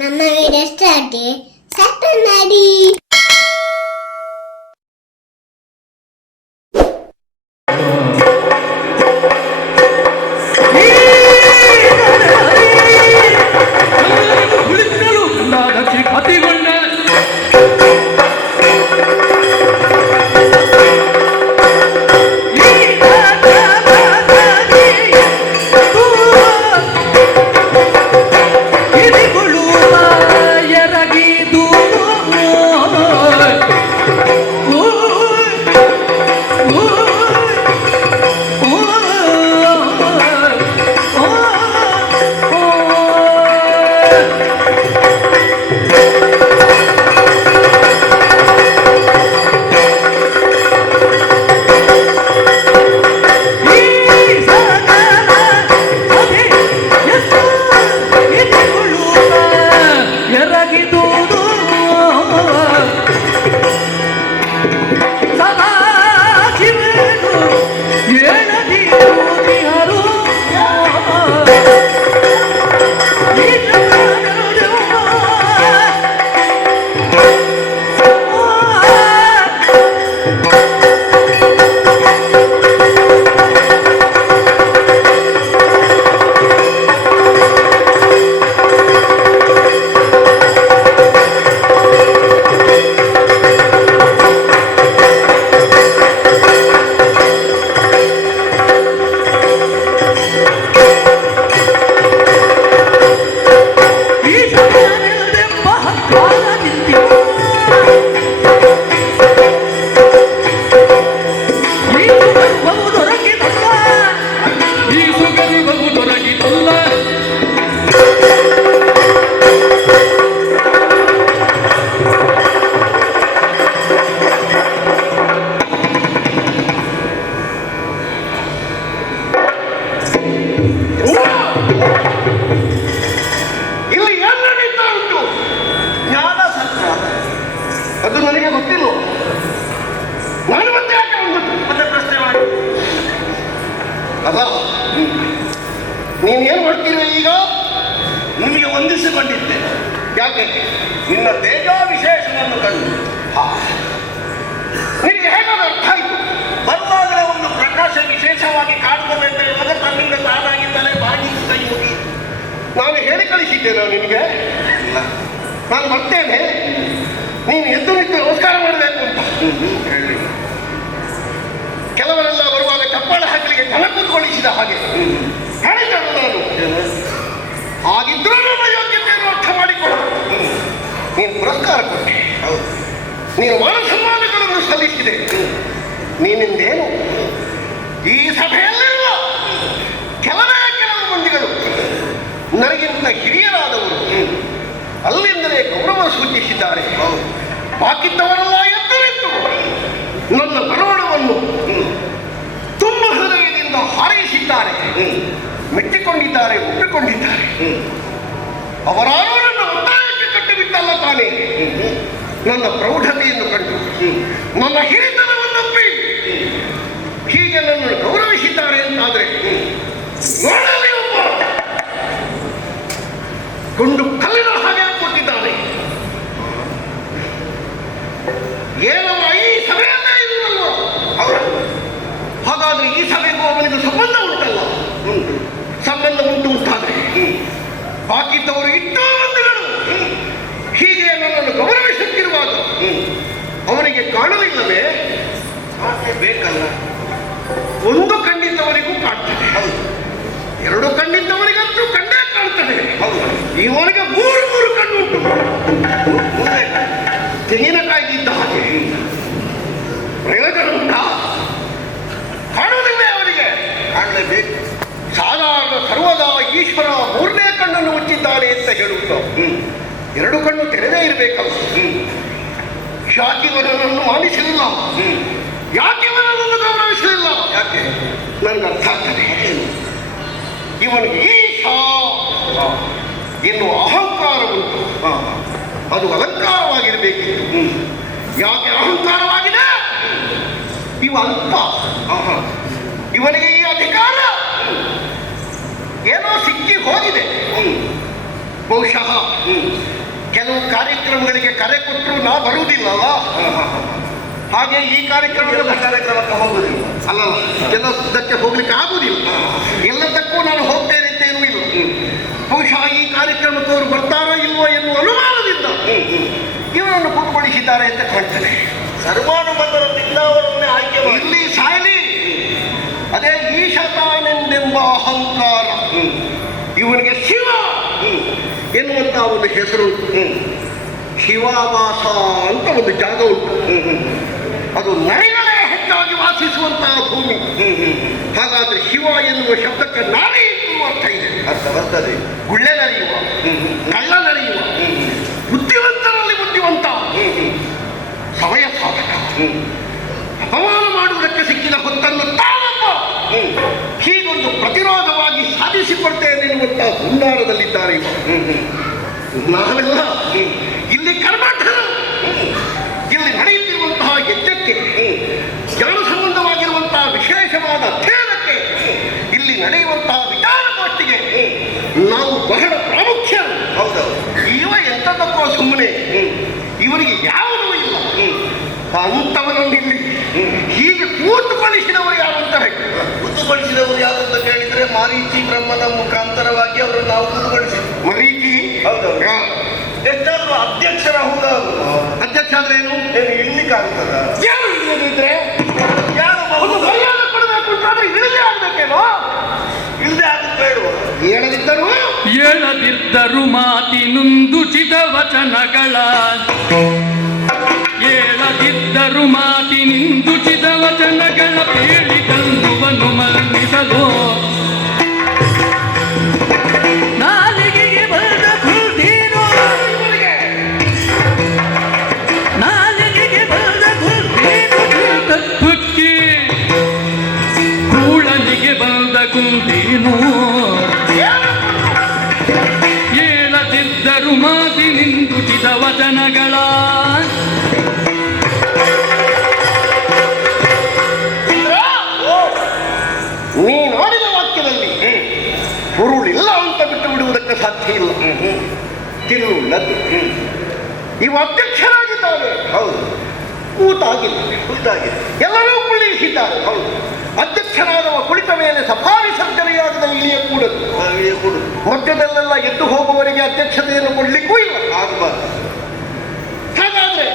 ನಮ್ಮ video start subscribe ಮಾಡಿ. ಅದು ನನಗೆ ಗೊತ್ತಿಲ್ಲ. ನಾನು ಮತ್ತೆ ಯಾಕೆ ಮತ್ತೆ ಪ್ರಶ್ನೆ ಮಾಡಿ ಅಲ್ಲ, ನೀನೇನು ಮಾಡ್ತೀರ ಈಗ? ನಿಮಗೆ ವಂದಿಸಿಕೊಂಡಿದ್ದೆ. ಯಾಕೆ? ನಿನ್ನ ತೇಜ ವಿಶೇಷವನ್ನು ಕಂಡು ನಿನಗೆ ಹೇಗಾದ್ರೂ ಅರ್ಥ ಆಯಿತು. ಬರುವಾಗಲೇ ಒಂದು ಪ್ರಕಾಶ ವಿಶೇಷವಾಗಿ ಕಾಡ್ಕೋಬೇಕು ಎಂಬುದು ತನ್ನಿಂದ ತಾನಾಗಿದ್ದಲೇ ಬಾಗಿ ಕೈ ಮುಗಿ ನಾನು ಹೇಳಿ ಕಳಿಸಿದ್ದೇನೆ ನಿನಗೆ. ನಾನು ಬರ್ತೇನೆ, ನೀನು ಎದ್ದು ನಿಂತು ನಮಸ್ಕಾರ ಮಾಡಬೇಕು ಅಂತ ಹೇಳಿ. ಕೆಲವರೆಲ್ಲ ಬರುವಾಗ ಚಪ್ಪಾಳೆ ಹಾಕಲಿಕ್ಕೆ ಜನ ಕೂತ್ಕೊಳ್ಳಿಸಿದ ಹಾಗೆ ಹೇಳಿದರು. ನಾನು ಹಾಗಿದ್ರೂ ನನ್ನ ಯೋಗ್ಯತೆಯನ್ನು ಅರ್ಥ ಮಾಡಿಕೊಂಡು ನೀನು ಪುರಸ್ಕಾರ ಕೊಟ್ಟೆ. ನೀನು ಮಾನ ಸನ್ಮಾನಗಳನ್ನು ಸಲ್ಲಿಸಿದೆ. ನೀನಿಂದೇನು ಈ ಸಭೆಯಲ್ಲಿರುವ ಕೆಲವು ಮಂದಿಗಳು ನನಗಿಂತ ಹಿರಿಯರಾದವರು ಅಲ್ಲಿಂದಲೇ ಗೌರವ ಸೂಚಿಸಿದ್ದಾರೆ. ಬಾಕಿದ್ದವರೆಲ್ಲ ಎದ್ದು ನಿಂತು ನನ್ನ ಬರವಣವನ್ನು ತುಂಬ ಹೃದಯದಿಂದ ಹಾರೈಸಿದ್ದಾರೆ, ಮೆಚ್ಚಿಕೊಂಡಿದ್ದಾರೆ, ಒಪ್ಪಿಕೊಂಡಿದ್ದಾರೆ. ಅವರಾರು ನನ್ನ ಒತ್ತಾಯಕ್ಕೆ ಕಟ್ಟಿಬಿಟ್ಟಲ್ಲ ತಾನೇ. ನನ್ನ ಪ್ರೌಢತೆಯನ್ನು ಕಂಡು ನನ್ನ ಹಿರಿತನವನ್ನೊಪ್ಪಿ ಹೀಗೆ ನನ್ನನ್ನು ಗೌರವಿಸಿದ್ದಾರೆ ಅಂತಾದರೆ ನೋಡಲಿ ಒಬ್ಬ ಗುಂಡು ಕಲ್ಲಿನ ಹಾಗೆ ಕೊಟ್ಟಿದ್ದಾನೆ. ಏನವ ಈ ಸಭೆಯಲ್ಲೇ ಇರುವಲ್ವ? ಹಾಗಾದ್ರೆ ಈ ಸಭೆಗೂ ಅವನಿಗೆ ಸಂಬಂಧ ಉಂಟಲ್ಲ? ಉಂಟು. ಸಂಬಂಧ ಉಂಟು ಅಂತಾದ್ರೆ ಬಾಕಿದ್ದವರು ಇಷ್ಟೋ ಮಂದಿಗಳು ಹೀಗೆ ನನ್ನನ್ನು ಗೌರವಿಸುತ್ತಿರುವಾಗ ಅವನಿಗೆ ಕಾಣಲಿಲ್ಲವೇ? ಬೇಕಲ್ಲ. ಒಂದು ಕಣ್ಣಿದ್ದವನಿಗೂ ಕಾಣ್ತದೆ, ಎರಡು ಕಣ್ಣಿದ್ದವನಿಗಂತೂ ಕಂಡೇ ಕಾಣ್ತದೆ. ಇವನಿಗೆ ಮೂರು ಕಣ್ಣು ಉಂಟು. ತೆಂಗಿನಕಾಯಿ ಇದ್ದ ಹಾಗೆ ಪ್ರಯೋಜನ ಉಂಟಾ? ಕಾಣುವುದಿಲ್ಲ ಅವನಿಗೆ. ಕಾಣಲೇಬೇಕು. ಸಾಧಾರಣ ಸರ್ವದಾ ಈಶ್ವರ ಮೂರನೇ ಕಣ್ಣನ್ನು ಮುಚ್ಚಿದ್ದಾನೆ ಅಂತ ಹೇಳುವುದು. ಎರಡು ಕಣ್ಣು ತೆರೆದೇ ಇರಬೇಕಲ್ಲ. ಯಾಕಿವನನ್ನು ಮಾನಿಸಲಿಲ್ಲ? ಯಾಕಿವನನ್ನು ಗೌರವಿಸಲಿಲ್ಲ? ಯಾಕೆ? ನನಗೆ ಅರ್ಥ ಆಗ್ತದೆ. ಇವನಿಗೆ ಈಶಾ ಇನ್ನು ಅಹಂಕಾರ ಉಂಟು. ಅದು ಅಲಂಕಾರವಾಗಿರಬೇಕಿತ್ತು. ಯಾಕೆ ಅಹಂಕಾರವಾಗಿದೆ? ಇವ ಅಲ್ಪ. ಇವನಿಗೆ ಈ ಅಧಿಕಾರ ಏನೋ ಸಿಕ್ಕಿ ಹೋಗಿದೆ ಬಹುಶಃ. ಕೆಲವು ಕಾರ್ಯಕ್ರಮಗಳಿಗೆ ಕರೆ ಕೊಟ್ಟರು ನಾ ಬರುವುದಿಲ್ಲಲ್ಲ. ಹಾಗೆ ಈ ಕಾರ್ಯಕ್ರಮಕ್ಕೆ ಹೋಗುದಿಲ್ಲ. ಅಲ್ಲಲ್ಲ, ಕೆಲಸಕ್ಕೆ ಹೋಗ್ಲಿಕ್ಕೆ ಆಗುವುದಿಲ್ಲ. ಎಲ್ಲದಕ್ಕೂ ನಾನು ಹೋಗ್ತೇನೆ ಅಂತ ಏನೂ ಇಲ್ಲ. ಬಹುಶಃ ಈ ಕಾರ್ಯಕ್ರಮಕ್ಕೆ ಅವರು ಬರ್ತಾರೋ ಇಲ್ವೋ ಎನ್ನುವ ಅನುಮಾನದಿಂದ ಇವರನ್ನು ಕೂತ್ಕೊಳಿಸಿದ್ದಾರೆ ಅಂತ ಕಾಣ್ತದೆ. ಸರ್ವಾನುಮತದಿಂದ ಅವರನ್ನೇ ಆಯ್ಕೆ ಮಾಡಿ ಇಲ್ಲಿ ಸಾಯಲಿ. ಅದೇ ಈಶತಾನೆಂದೆಂಬ ಅಹಂಕಾರ. ಇವನಿಗೆ ಶಿವ ಎನ್ನುವಂತ ಒಂದು ಹೆಸರು. ಶಿವಾವಾಸ ಅಂತ ಒಂದು ಜಾಗ ಉಂಟು. ಅದು ನರಿಗಳೇ ಹೆಚ್ಚಾಗಿ ವಾಸಿಸುವಂತಹ ಭೂಮಿ. ಹಾಗಾದ್ರೆ ಶಿವ ಎನ್ನುವ ಶಬ್ದಕ್ಕೆ ನಾರಿ ಎನ್ನುವ ಅರ್ಥ ಇದೆ. ಅರ್ಥ ಬರ್ತದೆ. ಗುಳ್ಳೆ ನರಿಯುವ, ಕಳ್ಳ ನರಿಯುವ, ಬುದ್ಧಿವಂತರಲ್ಲಿ ಬುದ್ಧಿವಂತ, ಸಮಯ ಸಾಧಕ, ಅಪಮಾನ ಮಾಡುವುದಕ್ಕೆ ಸಿಕ್ಕಿದ ಹೊತ್ತನ್ನು ತಾನಪ್ಪ ಹೀಗೊಂದು ಪ್ರತಿರೋಧವಾಗಿ ಸಾಧಿಸಿಕೊಡ್ತೇನೆ ಎನ್ನುವಂತಹ ಹುನ್ನಾರದಲ್ಲಿದ್ದಾರೆ. ನಾವೆಲ್ಲ ಇಲ್ಲಿ ಕರ್ಮಠರು. ಇಲ್ಲಿ ನಡೆಯುತ್ತಿರುವಂತಹ ಯಜ್ಞಕ್ಕೆ, ಜ್ಞಾನ ಸಂಬಂಧವಾಗಿರುವಂತಹ ವಿಶೇಷವಾದ ಅಧ್ಯಯನಕ್ಕೆ, ಇಲ್ಲಿ ನಡೆಯುವಂತಹ ವಿಚಾರಗೋಷ್ಠಿಗೆ ನಾವು ಬಹಳ ಪ್ರಾಮುಖ್ಯ. ಹೌದೌದು. ಇವ ಎಂಥದಕ್ಕೋ ಸುಮ್ಮನೆ, ಇವರಿಗೆ ಯಾವುದೂ ಇಲ್ಲ ಅಂತವರನ್ನು ಇಲ್ಲಿ ಹೀಗೆ ಕೂತುಗೊಳಿಸಿದವರು ಯಾರು ಅಂತ ಬೇಕು. ಕೂತುಗೊಳಿಸಿದವರು ಯಾರು ಅಂತ ಕೇಳಿದ್ರೆ ಮಾರೀಚಿ ಬ್ರಹ್ಮನ ಮುಖಾಂತರವಾಗಿ ಅವರನ್ನು ನಾವು ಕೂತುಗೊಳಿಸಿದ್ವಿ. ಮರೀಚಿ ಹೌದೌದು. ಎಷ್ಟಾದ್ರೂ ಅಧ್ಯಕ್ಷರ ಹುದ ಅಧ್ಯಕ್ಷ ಆದ್ರೆ ಏನು ಇರ್ಲಿಕ್ಕಾಗ್ತದ? ಯಾರು ಇಲ್ಲದಿದ್ರೆ ಯಾರು ಒಂದು ಮರ್ಯಾದೆ ಕೊಡಬೇಕು ಅಂತಾದ್ರೆ ಇಳಿದೇ ಆಗ್ಬೇಕೇನೋ? ಇಲ್ಲದೆ ಆಗುದು ಬೇಡುವ. ಹೇಳದಿದ್ದರು ಏಳದಿದ್ದರು ಮಾತಿನುಂದುಚಿತ ವಚನಗಳ, ಏಳದಿದ್ದರು ಮಾತಿನಿಂದುಚಿತ ವಚನಗಳ ಪೀಳಿಕಂದುವನು ಮನ್ನಿಸಲು ನಾಲಿಗೆಗೆ ಬರದ ಕುಲ್ದೀನು, ನಾಲಿಗೆಗೆ ಬರದ ಕುಲ್ದೀನು ತತ್ವಕ್ಕೆ ಕೂಳನಿಗೆ ಬಂದ ಕುಂದೀನು. ಏಳದಿದ್ದರು ಮಾತಿನಿಂದುಚಿತ ವಚನಗಳ, ನೀ ನೋಡಿದ ವಾಕ್ಯದಲ್ಲಿ ಹುರುಳಿಲ್ಲ ಅಂತ ಬಿಟ್ಟು ಬಿಡುವುದಕ್ಕೆ ಸಾಧ್ಯ ಇಲ್ಲ. ತಿರುಳುಳ್ಳದ್ದು. ಇವ ಅಧ್ಯಕ್ಷರಾಗಿದ್ದಾರೆ. ಹೌದು. ಕೂತಾಗಿಲ್ಲ, ಕೂತಾಗಿದೆ. ಎಲ್ಲರೂ ಕುಳ್ಳಿರಿಸಿದ್ದಾರೆ. ಹೌದು. ಅಧ್ಯಕ್ಷರಾದವ ಕುಳಿತ ಮೇಲೆ ಸಭಾ ವಿಸರ್ಜನೆಯಾಗದ ಇಳಿಯಕೂಡದು. ಕೊಡು. ಮಧ್ಯದಲ್ಲೆಲ್ಲ ಎದ್ದು ಹೋಗುವವರಿಗೆ ಅಧ್ಯಕ್ಷತೆಯನ್ನು ಕೊಡ್ಲಿಕ್ಕೂ ಇಲ್ಲ. ಆಗಬಾರ್ದು. ಹಾಗಾದ್ರೆ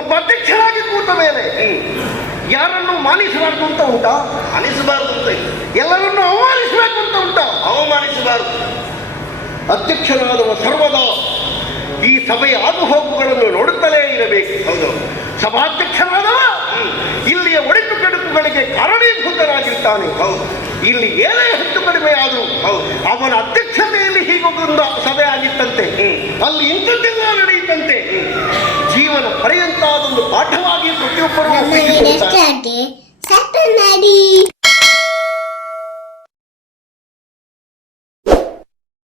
ಒಬ್ಬ ಅಧ್ಯಕ್ಷರಾಗಿ ಕೂತ ಮೇಲೆ ಯಾರನ್ನು ಮಾನಿಸಬಾರ್ದು ಅಂತ ಉಂಟಾ? ಅನಿಸಬಾರ್ದು ಅಂತ ಇಲ್ಲ. ಎಲ್ಲರನ್ನು ಅವಮಾನಿಸಬೇಕು ಅಂತ ಉಂಟಾ? ಅವಮಾನಿಸಬಾರ್ದು. ಅಧ್ಯಕ್ಷರಾದವ ಸರ್ವದಾ ಈ ಸಭೆಯ ಆಗುಹೋಗುಗಳನ್ನು ನೋಡುತ್ತಲೇ ಇರಬೇಕು. ಹೌದು. ಸಭಾಧ್ಯಕ್ಷರಾದವ ಇಲ್ಲಿಯ ಒಳಿತು ಕೆಡುಕುಗಳಿಗೆ ಕಾರಣೀಭೂತರಾಗಿರ್ತಾನೆ. ಹೌದು. ಇಲ್ಲಿ ಏನೇ ಹೆಚ್ಚು ಕಡಿಮೆ ಆದರೂ ಹೌದು. ಅವನ ಅಧ್ಯಕ್ಷತೆಯಲ್ಲಿ ಹೀಗೊಂದು ಸಭೆ ಆಗಿತ್ತಂತೆ, ಅಲ್ಲಿ ಇಂಥದ್ದೆಲ್ಲ ನಡೆಯುತ್ತಂತೆ. ಜೀವನ ಪರ್ಯಂತ ಅದೊಂದು ಪಾಠವಾಗಿ ಪ್ರತಿಯೊಬ್ಬರು ನಮ್ಮ ಈ ರೆಸ್ಟೋರೆಂಟ್ಗೆ ಸಬ್ಸ್ಕ್ರೈಬ್ ಮಾಡಿ.